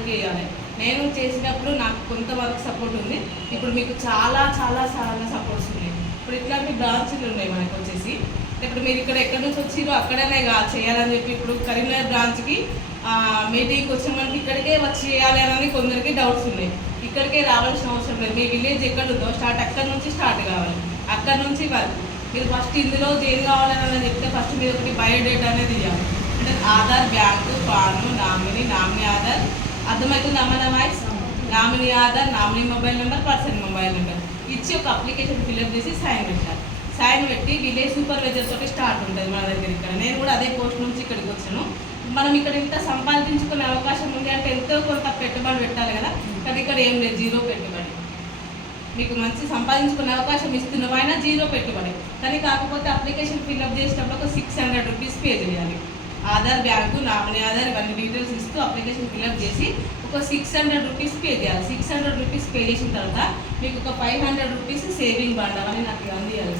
అందరికీ ఇవ్వాలి. నేను చేసినప్పుడు నాకు కొంతవరకు సపోర్ట్ ఉంది. ఇప్పుడు మీకు చాలా చాలా చాలా సపోర్ట్స్ ఉన్నాయి. ఇప్పుడు ఇట్లాంటి బ్రాంచ్లు ఉన్నాయి మనకు వచ్చేసి. ఇప్పుడు మీరు ఇక్కడ ఎక్కడి నుంచి వచ్చిరో అక్కడనే చేయాలని చెప్పి ఇప్పుడు కరీంనగర్ బ్రాంచ్కి మీటింగ్కి వచ్చిన మనకి ఇక్కడికే వచ్చి చేయాలి అని కొందరికి డౌట్స్ ఉన్నాయి. ఇక్కడికే రావాల్సిన అవసరం లేదు. మీ విలేజ్ ఎక్కడ ఉందో అక్కడి నుంచి స్టార్ట్ కావాలి. అక్కడ నుంచి వరకు మీరు ఫస్ట్ ఇందులో ఏం కావాలని చెప్తే ఫస్ట్ మీరు ఒకటి బయోడేటా అనేది ఇవ్వాలి. అంటే ఆధార్, బ్యాంకు, పాను, నామినీ ఆధార్, అర్థమవుతుంది అమ్మ voice, nominee Aadhaar, nominee mobile number, person mobile number ఇచ్చి ఒక అప్లికేషన్ ఫిల్అప్ చేసి సైన్ పెట్టాలి. సైన్ పెట్టి విలేజ్ సూపర్వైజర్ తోటి స్టార్ట్ ఉంటుంది మన దగ్గర. ఇక్కడ నేను కూడా అదే పోస్ట్ నుంచి ఇక్కడికి వచ్చాను. మనం ఇక్కడ ఇంత సంపాదించుకునే అవకాశం ఉంది అంటే ఎంతో కొంత పెట్టుబడి పెట్టాలి కదా. కానీ ఇక్కడ ఏం లేదు, జీరో పెట్టుబడి. మీకు మంచి సంపాదించుకునే అవకాశం ఇస్తున్నవైనా జీరో పెట్టుబడి. కానీ కాకపోతే అప్లికేషన్ ఫిల్అప్ చేసేటప్పుడు ఒక 600 రూపీస్ పే చేయాలి. ఆధార్, బ్యాంకు, నామినీ ఆధార్ ఇవన్నీ డీటెయిల్స్ ఇస్తూ అప్లికేషన్ ఫిల్అప్ చేసి ఒక 600 రూపీస్ పే చేయాలి. 600 రూపీస్ పే చేసిన తర్వాత మీకు ఒక 500 రూపీస్ సేవింగ్ బండ్ అవన్నీ నాకు అందియాలి సార్.